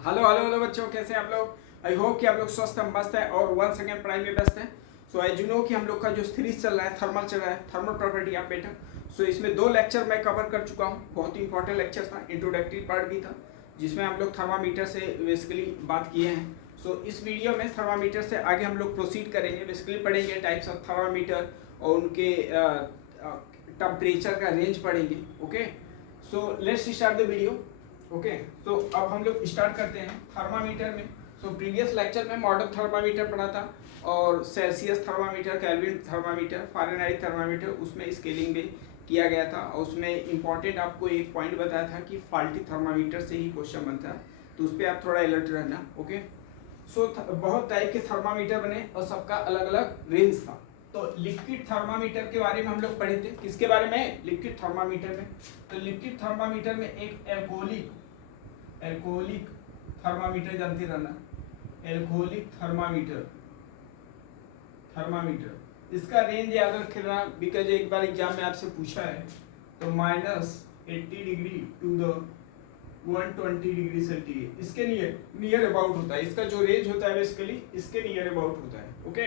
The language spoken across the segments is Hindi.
हेलो हेलो हेलो बच्चों, कैसे हैं आप लोग। आई होप कि आप लोग स्वस्थ हैं, मस्त है और वन सेकेंड पढ़ाई में व्यस्त हैं। सो एज यू नो कि हम लोग का जो सीरीज चल रहा है थर्मल चल रहा है, थर्मल प्रॉपर्टी ऑफ मेटल। सो इसमें 2 लेक्चर मैं कवर कर चुका हूँ। बहुत ही इंपॉर्टेंट लेक्चर था, इंट्रोडक्टरी पार्ट भी था जिसमें हम लोग थर्मामीटर से बेसिकली बात किए हैं। सो इस वीडियो में थर्मामीटर से आगे हम लोग प्रोसीड करेंगे, बेसिकली पढ़ेंगे टाइप्स ऑफ थर्मामीटर और उनके टेम्परेचर का रेंज पढ़ेंगे। Okay, so let's start the video. Okay, तो अब हम लोग स्टार्ट करते हैं थर्मामीटर में। सो प्रीवियस लेक्चर में मॉडर्न थर्मामीटर पढ़ा था और Celsius thermometer, kelvin thermometer, Fahrenheit thermometer, उसमें स्केलिंग भी किया गया था और उसमें इंपॉर्टेंट आपको एक पॉइंट बताया था कि फॉल्टी थर्मामीटर से ही क्वेश्चन बनता है, तो उस पर आप थोड़ा अलर्ट रहना। ओके, सो बहुत टाइप के थर्मामीटर बने और सबका अलग अलग रेंज था। तो लिक्विड थर्मामीटर के बारे में हम लोग पढ़े थे। किसके बारे में? लिक्विड थर्मामीटर में। तो लिक्विड थर्मामीटर में एक एल्कोहलिक थर्मामीटर जानते रहना, एल्कोहलिक थर्मामीटर इसका रेंज याद रखना, बिकॉज एक बार एग्जाम में आपसे पूछा है। तो -80 degree to the 120 degree centigrade, इसके नियर अबाउट होता है। इसका जो रेंज होता है बेसिकली इसके नियर अबाउट होता है। ओके,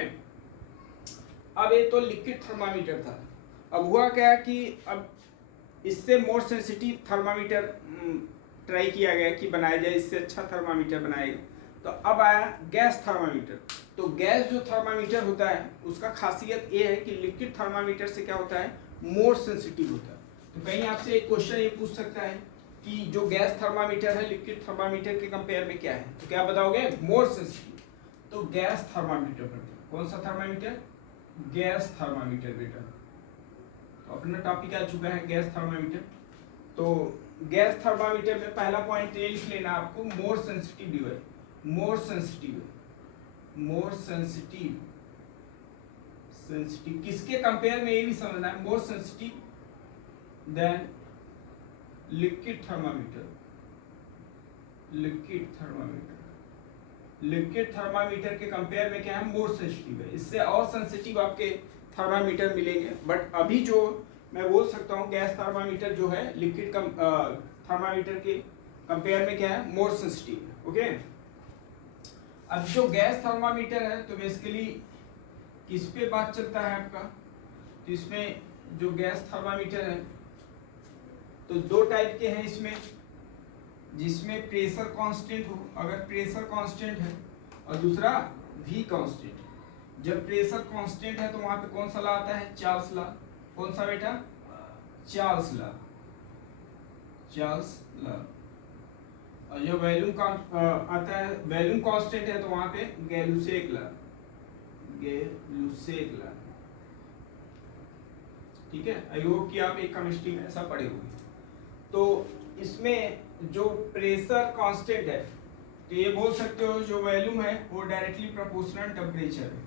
अब ये तो लिक्विड थर्मामीटर था। अब हुआ क्या कि अब इससे मोर सेंसिटिव थर्मामीटर ट्राई किया गया कि बनाया जाए, इससे अच्छा थर्मामीटर बनाएगा। तो अब आया गैस थर्मामीटर। तो गैस जो थर्मामीटर होता है उसका खासियत ये है कि लिक्विड थर्मामीटर से क्या होता है, मोर सेंसिटिव होता है। तो कहीं आपसे एक क्वेश्चन ये पूछ सकता है कि जो गैस थर्मामीटर है लिक्विड थर्मामीटर के कंपेयर में क्या है, तो क्या बताओगे? More sensitive. तो गैस थर्मामीटर पढ़ते हैं। कौन सा थर्मामीटर? गैस थर्मामीटर बेटा। तो अपना टॉपिक आ चुका है गैस थर्मामीटर। तो गैस थर्मामीटर में पहला पॉइंट ये लिख लेना आपको, more sensitive device. More sensitive किसके कंपेयर में ये भी समझना है, more sensitive then liquid thermometer. Liquid thermometer के कंपेयर में क्या है, मोर सेंसिटिव है। इससे और सेंसिटिव आपके थर्मामीटर मिलेंगे, बट अभी जो मैं बोल सकता हूँ गैस थर्मामीटर जो है लिक्विड थर्मामीटर के कंपेयर में क्या है, मोर सेंसिटिव है। ओके, अब जो गैस थर्मामीटर है तो बेसिकली किस पे बात चलता है आपका, तो इसमें जो गैस थर्मामीटर है तो 2 टाइप के हैं इसमें, जिसमें प्रेशर कांस्टेंट हो, अगर प्रेशर कांस्टेंट है, और दूसरा वी कांस्टेंट। जब प्रेशर कांस्टेंट है तो वहां पे कौन सा लॉ आता है, चार्ल्स लॉ। कौन सा बेटा? Charles law. और जो वैल्यूम आता है, वैल्यूम कांस्टेंट है तो वहां पे गैलुसेक लॉ। ठीक है, आई होप कि आप एक केमिस्ट्री में ऐसा पढ़े होंगे। तो इसमें जो प्रेशर कांस्टेंट है तो ये बोल सकते हो जो वैल्यूम है वो डायरेक्टली प्रोपोर्शनल टेम्परेचर है।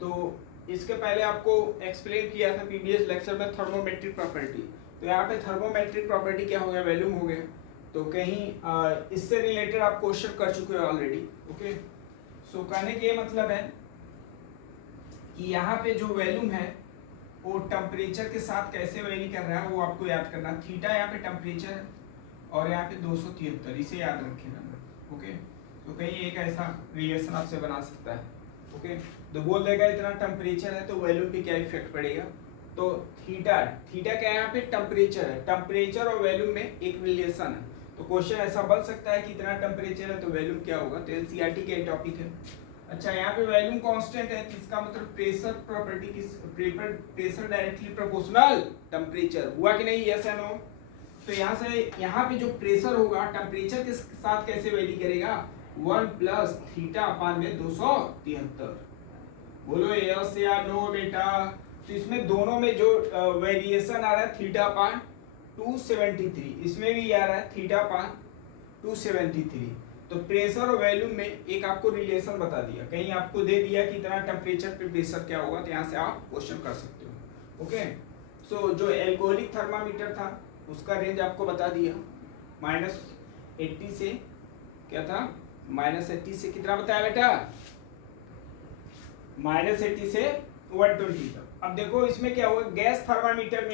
तो इसके पहले आपको एक्सप्लेन किया था प्रीवियस लेक्चर में थर्मोमेट्रिक प्रॉपर्टी। तो यहाँ पे थर्मोमेट्रिक प्रॉपर्टी क्या हो गया, वैल्यूम हो गया। तो कहीं इससे रिलेटेड आप क्वेश्चन कर चुके हो ऑलरेडी। ओके, सो कहने के ये मतलब है कि यहाँ पे जो वैल्यूम है वो टेम्परेचर के साथ कैसे वेरी कर रहा है वो आपको याद करना। थीटा यहाँ पे टेम्परेचर है और यहाँ पे 273, इसे याद रखिएगा। ओके, तो कहीं एक ऐसा रिलेशन आपसे बना सकता है। ओके, तो बोल देगा इतना टेम्परेचर है तो वैल्यूम पे क्या इफेक्ट पड़ेगा। तो थीटा क्या यहाँ पे टेम्परेचर है, टेम्परेचर और वैल्यूम में एक रिलेशन है। तो क्वेश्चन ऐसा बन सकता है कि इतना टेम्परेचर है तो वैल्यूम क्या होगा, तो एनसीईआरटी के टॉपिक है। अच्छा, यहाँ पे वैल्यूम कांस्टेंट है, इसका मतलब प्रेशर प्रॉपर्टी की प्रेशर डायरेक्टली प्रोपोर्शनल टेम्परेचर हुआ कि नहीं, यस एंड नो। तो यहाँ से यहाँ पे जो प्रेशर होगा टेम्परेचर के साथ कैसे वेरी करेगा, 1 प्लस थीटा अपान में 273। बोलो यस या नो बेटा। तो इसमें दोनों में जो वेरिएशन आ रहा है थीटा अपान 273, इसमें भी आ रहा है थीटा अपान 273। तो प्रेशर और वैल्यूम में एक आपको रिलेशन बता दिया, कहीं आपको दे दिया कि इतना टेम्परेचर पे प्रेशर क्या होगा, तो यहाँ से आप क्वेश्चन कर सकते हो। ओके, सो जो एल्कोहलिक थर्मामीटर था उसका रेंज आपको बता दिया, -80 से क्या था, -80 से कितना बताया बेटा, -80 से 120 तक। अब देखो इसमें क्या हुआ, गैस थर्मामीटर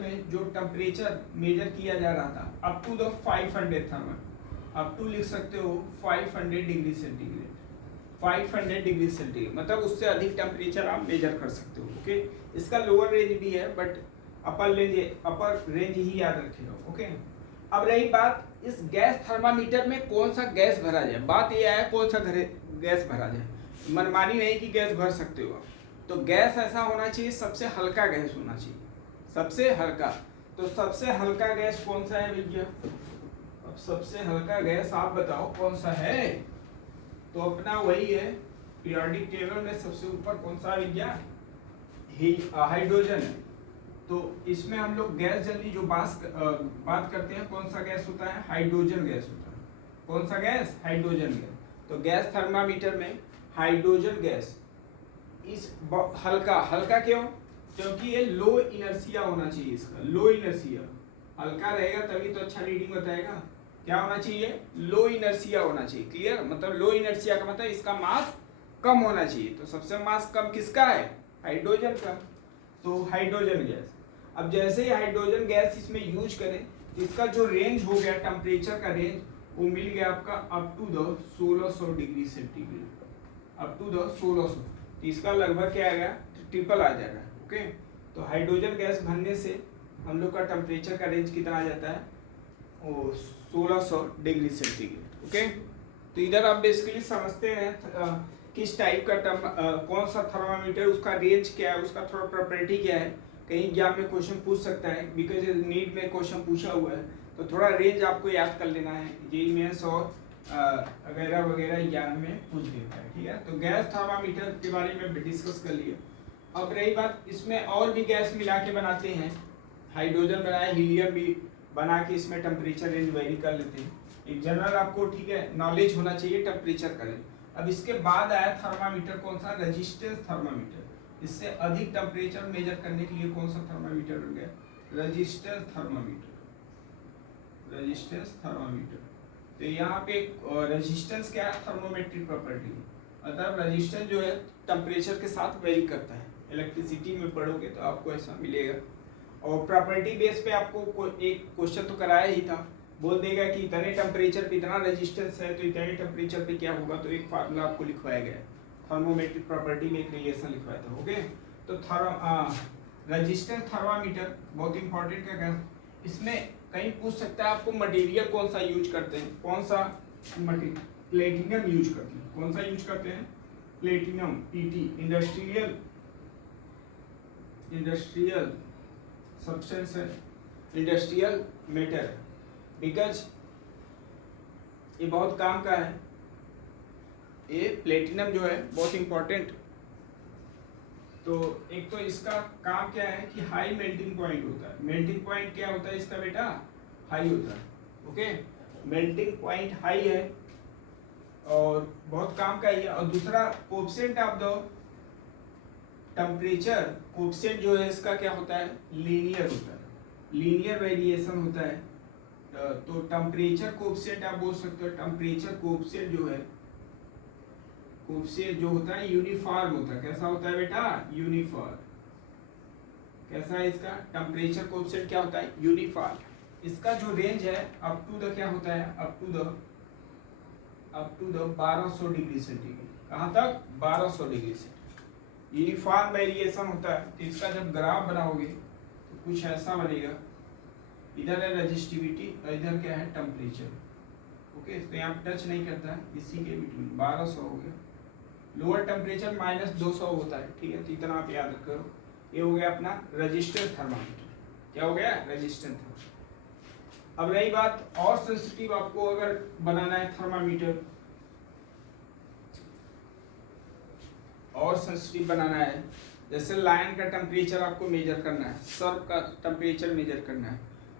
में जो टेम्परेचर मेजर किया जा रहा था अप टू द 500 था, अप टू लिख सकते हो 500 डिग्री सेंटीग्रेड, 500 डिग्री सेंटीग्रेड मतलब उससे अधिक टेम्परेचर आप मेजर कर सकते हो। ओके, इसका लोअर रेंज भी है बट अपर रेंज ही याद रखिएगा। ओके, अब रही बात इस गैस थर्मामीटर में कौन सा गैस भरा जाए। बात यह है कौन सा गैस भरा जाए, मनमानी नहीं कि गैस भर सकते हो। तो गैस ऐसा होना चाहिए, सबसे हल्का गैस होना चाहिए, सबसे हल्का। तो सबसे हल्का गैस कौन सा है भैया? अब सबसे हल्का गैस आप बताओ कौन सा है? तो अपना वही है, पीरियोडिक टेबल में सबसे ऊपर कौन सा भैया? हाइड्रोजन है। तो इसमें हम लोग गैस जल्दी जो बात करते हैं कौन सा गैस होता है? हाइड्रोजन गैस होता है। कौन सा गैस? Hydrogen gas. तो गैस थर्मामीटर में हाइड्रोजन गैस इस हल्का क्यों? क्योंकि ये लो इनर्शिया होना चाहिए, इसका लो इनर्शिया। हल्का रहेगा तभी तो अच्छा रीडिंग बताएगा। क्या होना चाहिए? लो इनर्शिया होना चाहिए। क्लियर? मतलब लो इनर्शिया का मतलब इसका मास कम होना चाहिए। तो सबसे मास कम किसका है? हाइड्रोजन का। तो हाइड्रोजन गैस। अब जैसे ही हाइड्रोजन गैस इसमें यूज करें, इसका जो रेंज हो गया, टेम्परेचर का रेंज, वो मिल गया आपका up to the 1600 degree centigrade, up to the 1600। तो इसका लगभग क्या आएगा? ट्रिपल आ जाएगा। ओके, तो हाइड्रोजन गैस भरने से हम लोग का टेम्परेचर का रेंज कितना आ जाता है? वो 1600 डिग्री सेंटीग्रेड। ओके, तो इधर आप बेसिकली समझते हैं किस टाइप का कौन सा थर्मामीटर, उसका रेंज क्या है, उसका थोड़ा प्रॉपर्टी क्या है। कहीं एग्जाम में क्वेश्चन पूछ सकता है, बिकॉज नीट में क्वेश्चन पूछा हुआ है। तो थोड़ा रेंज आपको याद कर लेना है, जेईई मेंस और वगैरह वगैरह एग्जाम में पूछ देता है। ठीक है, तो गैस थर्मामीटर के बारे में डिस्कस कर लिया। अब रही बात, इसमें और भी गैस मिला के बनाते हैं। हाइड्रोजन बनाया, हीलियम भी बना के इसमें टेम्परेचर रेंज वेरी कर लेते हैं। एक जनरल आपको ठीक है नॉलेज होना चाहिए टेम्परेचर का रेंज। अब इसके बाद आया थर्मामीटर, कौन सा? Resistance thermometer. इससे अधिक टेम्परेचर मेजर करने के लिए कौन सा थर्मामीटर बन गया? Resistance thermometer, resistance thermometer. तो यहाँ पे रेजिस्टेंस क्या है? Thermometric property. मतलब रेजिस्टेंस जो है टेम्परेचर के साथ वेरी करता है। इलेक्ट्रिसिटी में पढ़ोगे तो आपको ऐसा मिलेगा। और प्रॉपर्टी बेस पे आपको एक क्वेश्चन तो कराया ही था, बोल देगा कि इतने टेम्परेचर पे इतना रेजिस्टेंस है तो इतने टेम्परेचर पे क्या होगा। तो एक फार्मूला आपको लिखवाया गया है, थर्मोमेट्रिक प्रॉपर्टी में एक रिलेशन लिखवाया था। ओके, तो रेजिस्टेंस थर्मामीटर बहुत इंपॉर्टेंट है। इसमें कहीं पूछ सकता है आपको मटेरियल कौन सा यूज करते हैं, कौन सा मटेरियल? प्लेटिनम यूज करते हैं। कौन सा यूज करते हैं? प्लेटिनम, पीटी, इंडस्ट्रियल सब्सटेंस है, इंडस्ट्रियल मेटर। बिकॉज ये बहुत काम का है, ये प्लेटिनम जो है बहुत इंपॉर्टेंट। तो एक तो इसका काम क्या है कि हाई मेल्टिंग पॉइंट होता है। मेल्टिंग पॉइंट क्या होता है इसका बेटा? हाई होता है। ओके, मेल्टिंग पॉइंट हाई है और बहुत काम का ही है। और दूसरा coefficient of the temperature, coefficient जो है इसका क्या होता है? लीनियर होता है, लीनियर वेरिएशन होता है। तो टेम्परेचर कोएफिशिएंट आप बोल सकते हो, टेम्परेचर कोएफिशिएंट जो है, कोएफिशिएंट जो होता है यूनिफॉर्म होता है। कैसा होता है बेटा? यूनिफॉर्म। कैसा है इसका टेम्परेचर कोएफिशिएंट? क्या होता है? यूनिफॉर्म। इसका जो रेंज है अप टू द क्या होता है? Up to the 1200 degree centigrade. कहाँ तक? 1200 डिग्री सेंटीग्रेड। यूनिफॉर्म वेरिएशन होता है। तो इसका जब ग्राफ बनाओगे तो कुछ ऐसा बनेगा। इधर है रेजिस्टिविटी और इधर क्या है? टेम्परेचर। ओके, तो यहाँ टच नहीं करता है, इसी के बिटवीन 1200 हो गया। लोअर टेम्परेचर -200 होता है। ठीक है, तो इतना आप याद करो। ये हो गया अपना रेजिस्टेंस थर्मामीटर। क्या हो गया? Resistance thermometer. अब रही बात और सेंसिटिव आपको अगर बनाना है थर्मामीटर, और सेंसिटिव बनाना है, जैसे लायन का टेम्परेचर आपको मेजर करना है, सर्प का टेम्परेचर मेजर करना है,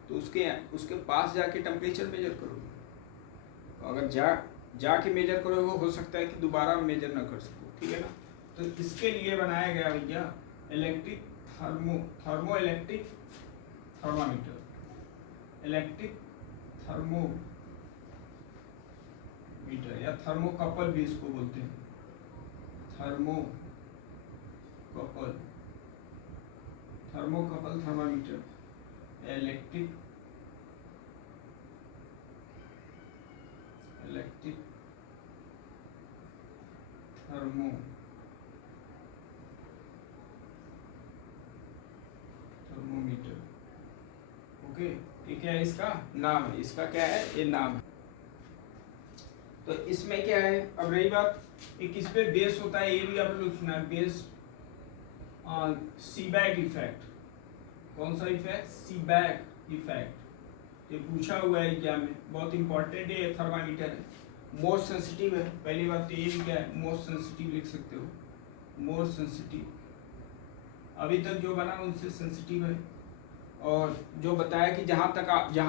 तो उसके पास जाके टेम्परेचर मेजर करोगे। तो अगर जाके मेजर करोगे हो सकता है कि दोबारा मेजर ना कर सको। ठीक है ना? तो इसके लिए बनाया गया भैया electric thermoelectric thermometer, electric thermometer या थर्मोकपल भी इसको बोलते हैं। Thermocouple thermometer, electric electric thermometer. Okay, ये क्या है, इसका नाम है, इसका क्या है, ये नाम है। तो इसमें क्या है, अब रही बात ये किस पे बेस होता है, ये भी आप लोग सुना है, बेस्ड ऑन सीबैक इफेक्ट। कौन सा इफेक्ट, सीबैक इफेक्ट। ये पूछा हुआ है एग्जाम में, बहुत इंपॉर्टेंट है। थर्मामीटर है, मोस्ट सेंसिटिव है। पहली बात तो ये भी क्या है, मोस्ट सेंसिटिव लिख सकते हो, मोस्ट सेंसिटिव। अभी तक जो बना उनसे सेंसिटिव है। और जो बताया कि जहाँ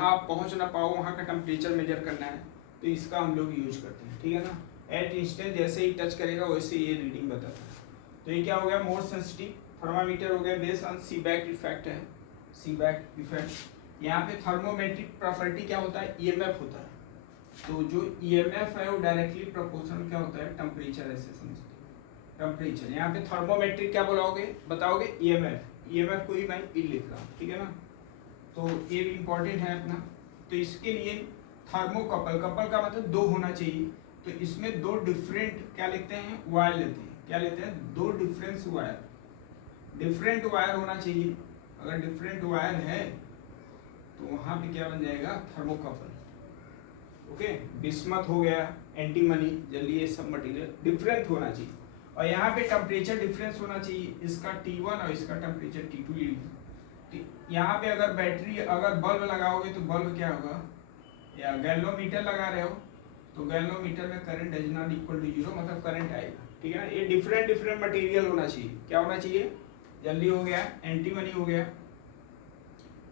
आप पहुँच ना पाओ वहाँ का टेम्परेचर मेजर करना है, तो इसका हम लोग यूज करते हैं, ठीक है ना। एट इंस्टेंट जैसे ही टच करेगा वैसे ये रीडिंग बताता है। तो ये क्या हो गया, मोस्ट सेंसिटिव थर्मामीटर हो गया, बेस्ड ऑन सीबैक इफेक्ट है, सीबैक इफेक्ट। यहाँ पे थर्मोमेट्रिक प्रॉपर्टी क्या होता है, ईएमएफ होता है। तो जो ईएमएफ है वो डायरेक्टली प्रोपोर्शनल क्या होता है, टेम्परेचर, ऐसे समझते हैं टेम्परेचर। यहाँ पे थर्मोमेट्रिक क्या बोलोगे, बताओगे ईएमएफ। ईएमएफ को ही मैं ई लिख रहा हूँ, ठीक है ना। तो ये भी इम्पोर्टेंट है अपना। तो इसके लिए थर्मोकपल, कपल का मतलब दो होना चाहिए। तो इसमें दो डिफरेंट क्या लिखते हैं, वायर लेते हैं, क्या लेते हैं, दो डिफरेंस वायर, डिफरेंट वायर होना चाहिए। अगर डिफरेंट वायर है तो वहां पे क्या बन जाएगा, थर्मोकपल। ओके, बिस्मथ हो गया, एंटीमनी, जल्दी ये सब मटेरियल डिफरेंट होना चाहिए। और यहाँ पे टेम्परेचर डिफरेंस होना चाहिए, इसका T1 और इसका टेम्परेचर T2 ले लीजिए। यहाँ पे अगर बैटरी, अगर बल्ब लगाओगे तो बल्ब क्या होगा, या गैल्वोमीटर लगा रहे हो तो गैल्वोमीटर में current is not equal to 0, मतलब करंट आएगा, ठीक है ना। ये डिफरेंट डिफरेंट मटेरियल होना चाहिए। क्या होना चाहिए, जल्दी हो गया, एंटीमनी हो गया,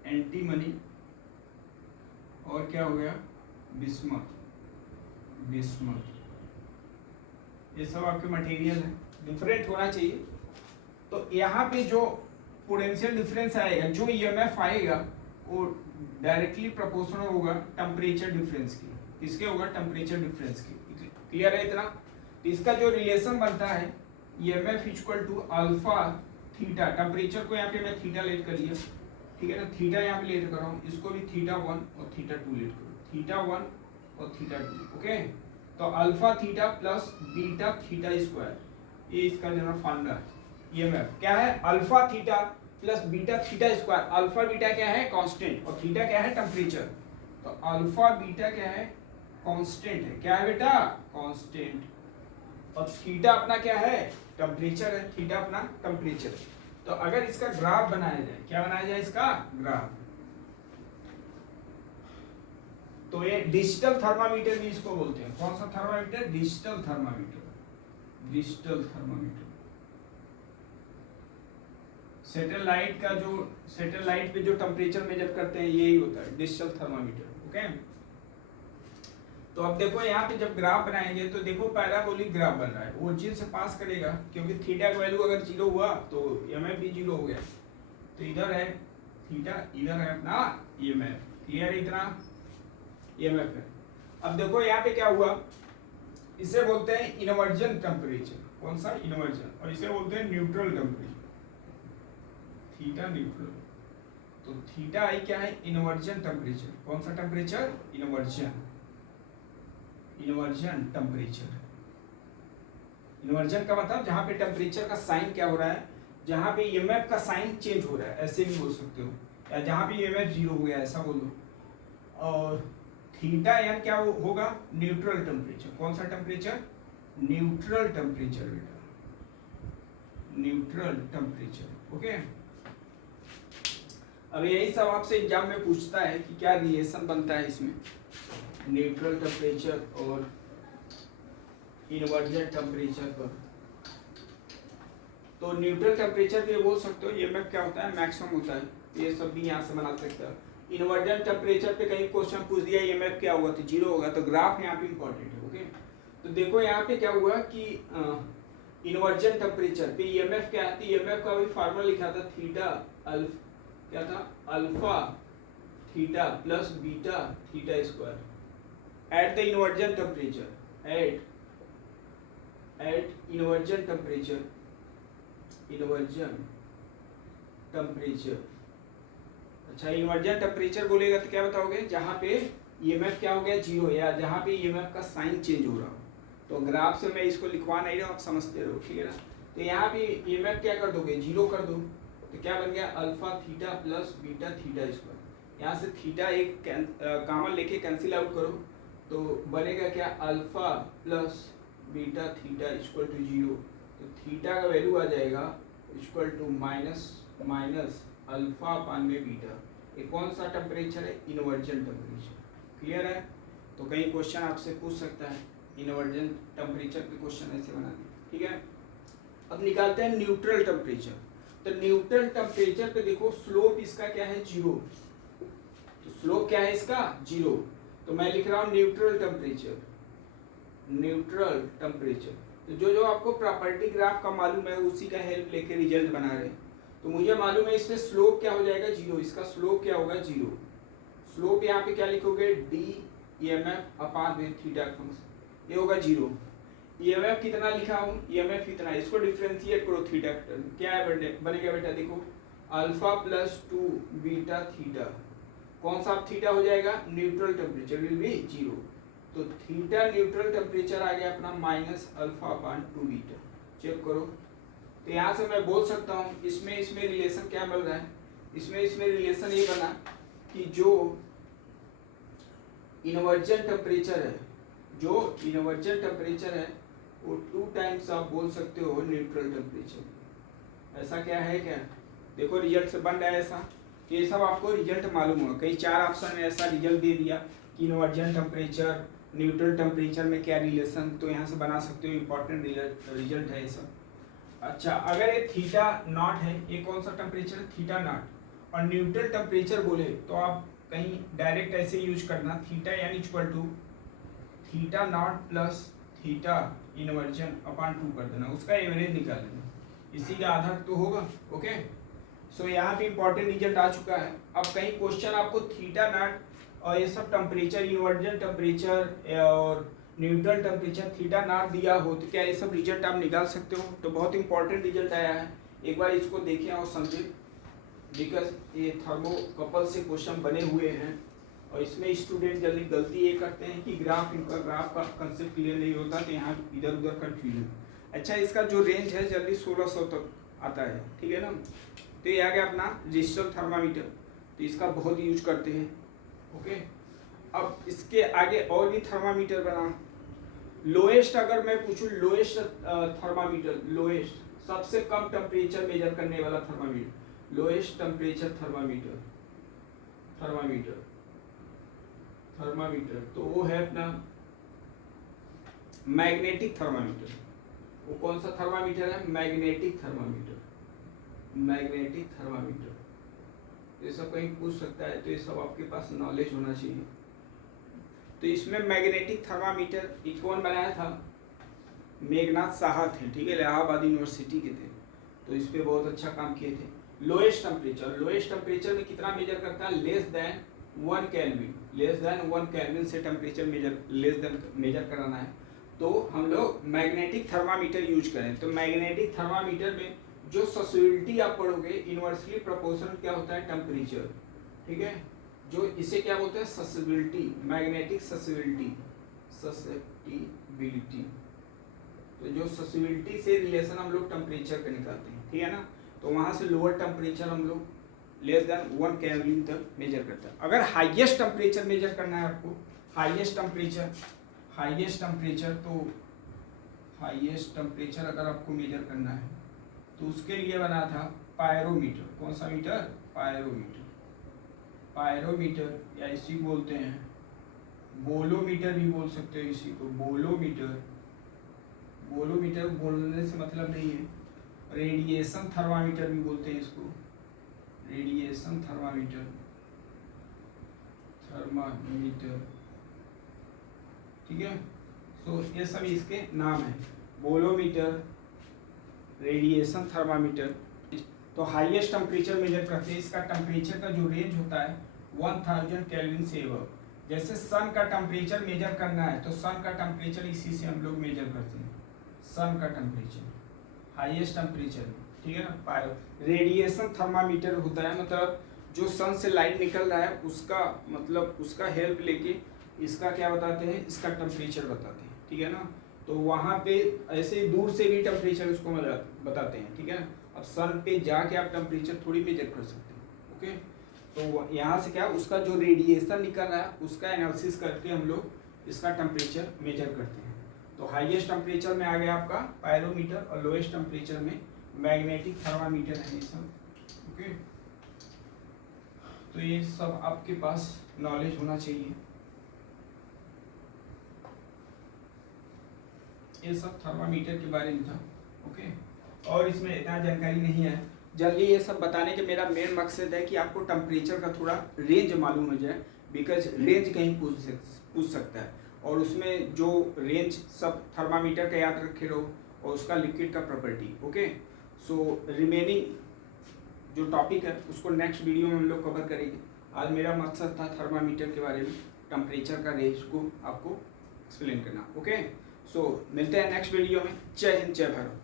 एंटीमनी, और क्या हो गया, बिस्मथ, बिस्मथ। ये सब आपके मटेरियल है, डिफरेंट होना चाहिए। तो यहाँ पे जो पोटेंशियल डिफरेंस आएगा, जो ईएमएफ आएगा वो डायरेक्टली प्रोपोर्शनल होगा टेम्परेचर डिफरेंस की। किसके होगा, टेम्परेचर डिफरेंस की। क्लियर है इतना। तो इसका जो रिलेशन बनता है, EMF equal to alpha theta, temperature को यहाँ पे मैं थीटा लेट कर लिया, ठीक है ना, थीटा यहाँ पे लेट कर रहा हूँ, इसको भी थीटा 1 और थीटा 2 लेट करो, थीटा 1 और थीटा 2। ओके, तो alpha theta plus beta theta square, ये इसका जनरल फार्मूला है। ईएमएफ क्या है, alpha theta plus beta theta square. Alpha beta क्या है, कांस्टेंट, और थीटा क्या है, टेम्परेचर। तो अल्फा बीटा क्या है, कांस्टेंट है, क्या है बेटा, कांस्टेंट। और थीटा अपना क्या है, टेम्परेचर है, थीटा अपना टेम्परेचर है। तो अगर इसका ग्राफ बनाया जाए, क्या बनाया जाए, इसका ग्राफ, तो ये डिजिटल थर्मामीटर भी इसको बोलते हैं। कौन सा thermometer, digital thermometer, digital thermometer. Satellite का जो, सैटेलाइट पे जो टेम्परेचर मेजर करते हैं यही होता है डिजिटल थर्मामीटर। ओके, तो अब देखो यहाँ पे जब ग्राफ बनाएंगे तो देखो पैराबोलिक ग्राफ बन रहा है, ओरिजिन से पास करेगा, क्योंकि थीटा का वैल्यू अगर 0 हुआ तो ईएमएफ भी 0 हो गया। तो इधर है थीटा, इधर है अपना ईएमएफ। क्लियर इतना, ईएमएफ है। अब देखो यहाँ पे क्या हुआ, इसे बोलते हैं इनवर्जन टेम्परेचर। कौन सा, इनवर्जन। और इसे बोलते हैं न्यूट्रल टेम्परेचर, थीटा न्यूट्रल। तो थीटा आई क्या है, इनवर्जन टेम्परेचर। कौन सा temperature, inversion, inversion temperature. Inversion का मतलब जहां पे टेम्परेचर का साइन क्या हो रहा है, जहां पे ईएमएफ का साइन चेंज हो रहा है, ऐसे भी बोल सकते हो, या जहां पे ईएमएफ 0 हो गया ऐसा बोलो। और थीटा यार क्या होगा, न्यूट्रल टेम्परेचर। कौन सा टेम्परेचर, न्यूट्रल टेम्परेचर बेटा, न्यूट्रल टेम्परेचर। ओके, अब यही सब आपसे एग्जाम में पूछता है कि क्या रिलेशन बनता है इसमें न्यूट्रल टेम्परेचर और इनवर्जन टेम्परेचर पर। तो न्यूट्रल टेम्परेचर पे बोल सकते हो ईएमएफ क्या होता है, मैक्सिमम होता है, ये सब भी यहाँ से बना सकते हो। इनवर्जन टेम्परेचर पे कहीं क्वेश्चन पूछ दिया ईएमएफ क्या हुआ तो 0 होगा, तो ग्राफ यहाँ पे इंपॉर्टेंट है। ओके, तो देखो यहाँ पे क्या हुआ कि इनवर्जन टेम्परेचर पे ईएमएफ क्या है, ईएमएफ का भी फार्मूला लिखा था थीटा क्या था, alpha theta plus beta theta square at the inversion temperature, at inversion temperature, inversion temperature. अच्छा, इनवर्जन टेम्परेचर बोलेगा तो क्या बताओगे, जहां पे ईएमएफ क्या हो गया, जीरो, या जहाँ पे ईएमएफ का साइन चेंज हो रहा हो। तो ग्राफ से मैं इसको लिखवा नहीं रहा हूँ, आप समझते रहो, ठीक है ना। तो यहाँ पे ईएमएफ क्या कर दोगे, जीरो कर दो, तो क्या बन गया, alpha theta plus beta theta square. यहाँ से थीटा एक कॉमन लेके कैंसिल आउट करो, तो बनेगा क्या, alpha plus beta theta equal to zero. तो थीटा का वैल्यू आ जाएगा equal to minus minus alpha upon में बीटा। ये कौन सा टेम्परेचर है, इन्वर्जन टेम्परेचर। क्लियर है। तो कई क्वेश्चन आपसे पूछ सकता है, इन्वर्जन टेम्परेचर के क्वेश्चन ऐसे बना दिए, ठीक है। अब निकालते हैं न्यूट्रल टेम्परेचर। तो न्यूट्रल टेम्परेचर पे देखो स्लोप इसका क्या है, जीरो। तो स्लोप क्या है इसका, जीरो। तो मैं लिख रहा हूँ न्यूट्रल टेम्परेचर, न्यूट्रल टेम्परेचर। तो जो जो आपको प्रॉपर्टी ग्राफ का मालूम है उसी का हेल्प लेके रिजल्ट बना रहे हैं। तो मुझे मालूम है इसमें स्लोप क्या हो जाएगा, जीरो। इसका स्लोप क्या होगा, जीरो। स्लोप यहाँ पे क्या लिखोगे, डी ईएमएफ अपान में थीटा फंक्शन, ये होगा जीरो। ईएमएफ कितना लिखा हूँ, ईएमएफ कितना, इसको डिफरेंशिएट करो, थीटा क्या है बनेगा बेटा, देखो alpha plus two beta theta. कौन सा थीटा हो जाएगा, neutral temperature will be zero. तो थीटा न्यूट्रल टेम्परेचर आ गया अपना minus alpha upon two beta. Check करो। तो यहाँ से मैं बोल सकता हूँ इसमें रिलेशन क्या मिल रहा है, इसमें रिलेशन ये बना कि जो इन्वर्जन टेम्परेचर है, जो इन्वर्जन टेम्परेचर है वो 2 टाइम्स आप बोल सकते हो न्यूट्रल टेम्परेचर। ऐसा क्या है क्या, देखो रिजल्ट से बन रहा है ऐसा कि ये सब आपको रिजल्ट मालूम होगा। कई 4 ऑप्शन में ऐसा रिजल्ट दे दिया कि इन्वर्जन टेम्परेचर न्यूट्रल टेम्परेचर में क्या रिलेशन, तो यहाँ से बना सकते हो, इंपॉर्टेंट रिजल्ट है ये सब। अच्छा, अगर ये थीटा नॉट है, ये कौन सा टेम्परेचर है, थीटा नॉट, और न्यूट्रल टेम्परेचर बोले तो आप कहीं डायरेक्ट ऐसे यूज करना, थीटा यानी equal to theta naught plus theta inversion upon 2 कर देना, उसका एवरेज निकाल लेना, इसी का आधा तो होगा। ओके, सो यहाँ पे इंपॉर्टेंट रिजल्ट आ चुका है। अब कहीं क्वेश्चन आपको थीटा नॉट और ये सब टेम्परेचर, इन्वर्जन टेम्परेचर और न्यूट्रल टेम्परेचर थीटा नॉट दिया हो तो क्या ये सब रिजल्ट आप निकाल सकते हो। तो बहुत इंपॉर्टेंट रिजल्ट आया है, एक बार इसको देखें और समझें, बिकॉज ये थर्मोकपल से क्वेश्चन बने हुए हैं और इसमें स्टूडेंट जल्दी गलती ये करते हैं कि इनका ग्राफ का कंसेप्ट क्लियर नहीं होता, तो यहाँ इधर उधर कन्फ्यूजन। अच्छा, इसका जो रेंज है जल्दी 1600 तक आता है, ठीक है ना। तो ये आ गया अपना डिजिटल थर्मामीटर, तो इसका बहुत यूज करते हैं। ओके, अब इसके आगे और भी थर्मामीटर बना। लोएस्ट अगर मैं पूछूं, लोएस्ट थर्मामीटर, लोएस्ट सबसे कम टेम्परेचर मेजर करने वाला थर्मामीटर, लोएस्ट टेम्परेचर थर्मामीटर तो वो है अपना मैग्नेटिक थर्मामीटर। वो कौन सा थर्मामीटर है, मैग्नेटिक थर्मामीटर। ये सब कहीं पूछ सकता है, तो ये सब आपके पास नॉलेज होना चाहिए। तो इसमें मैग्नेटिक थर्मामीटर कौन बनाया था, मेघनाथ साहा थे, ठीक है, इलाहाबाद यूनिवर्सिटी के थे, तो इस पर बहुत अच्छा काम किए थे। लोएस्ट टेम्परेचर में कितना मेजर करता है, लेस देन 1 केल्विन से टेम्परेचर मेजर कराना है, तो हम लोग मैग्नेटिक थर्मामीटर यूज करें। तो मैग्नेटिक थर्मामीटर में जो सस्टेबिलिटी आप पढ़ोगे, इनवर्सली प्रोपोर्शनल क्या होता है, टेम्परेचर, ठीक है, जो इसे क्या बोलते हैं, सस्टेबिलिटी, मैग्नेटिक सस्टेबिलिटी। तो जो सस्टेबिलिटी से रिलेशन हम लोग टेम्परेचर का निकालते हैं, ठीक है ना। तो वहाँ से लोअर टेम्परेचर हम लोग लेस देन 1 केल्विन तक मेजर करता है। अगर हाईएस्ट टेम्परेचर मेजर करना है आपको, हाईएस्ट टेम्परेचर अगर आपको मेजर करना है तो उसके लिए बना था पायरोमीटर। कौन सा मीटर, पायरोमीटर, या इसी बोलते हैं बोलोमीटर भी बोल सकते हो इसी को, बोलोमीटर बोलने से मतलब नहीं है, रेडिएशन थर्मामीटर भी बोलते हैं इसको, रेडिएशन थर्मामीटर, ठीक है। सो ये सब इसके नाम है, बोलोमीटर, रेडिएशन थर्मामीटर। तो हाईएस्ट टेम्परेचर मेजर करते हैं, इसका टेम्परेचर का जो रेंज होता है 1000 केल्विन से अबव। जैसे सन का टेम्परेचर मेजर करना है तो सन का टेम्परेचर इसी से हम लोग मेजर करते हैं, सन का टेम्परेचर हाईएस्ट टेम्परेचर, ठीक है ना। रेडिएशन थर्मामीटर होता है, मतलब जो सन से लाइट निकल रहा है उसका मतलब उसका हेल्प लेके इसका क्या बताते हैं, इसका टेम्परेचर बताते हैं, ठीक है ना। तो वहाँ पे ऐसे दूर से भी टेम्परेचर उसको बताते हैं, ठीक है ना। अब सन पे जाके आप टेम्परेचर थोड़ी मेजर कर सकते हो, ओके। तो यहाँ से क्या उसका जो रेडिएशन निकल रहा है उसका एनालिसिस करके हम लोग इसका टेम्परेचर मेजर करते हैं। तो हाईएस्ट टेम्परेचर में आ गया आपका पायरोमीटर और लोएस्ट टेम्परेचर में मैग्नेटिक थर्मामीटर है ये सब, ओके। तो ये सब आपके पास नॉलेज होना चाहिए। ये सब थर्मामीटर के बारे में था, ओके। और इसमें इतना जानकारी नहीं है, जल्दी ये सब बताने के मेरा मेन मकसद है कि आपको टेम्परेचर का थोड़ा रेंज मालूम हो जाए, बिकॉज रेंज कहीं पूछ सकता है, और उसमें जो रेंज सब थर्मामीटर का याद रखे रहो और उसका लिक्विड का प्रॉपर्टी, ओके। सो रिमेनिंग जो टॉपिक है उसको नेक्स्ट वीडियो में हम लोग कवर करेंगे। आज मेरा मकसद था थर्मामीटर के बारे में टेम्परेचर का रेंज को आपको एक्सप्लेन करना, ओके। सो मिलते हैं नेक्स्ट वीडियो में। जय हिंद, जय भारत।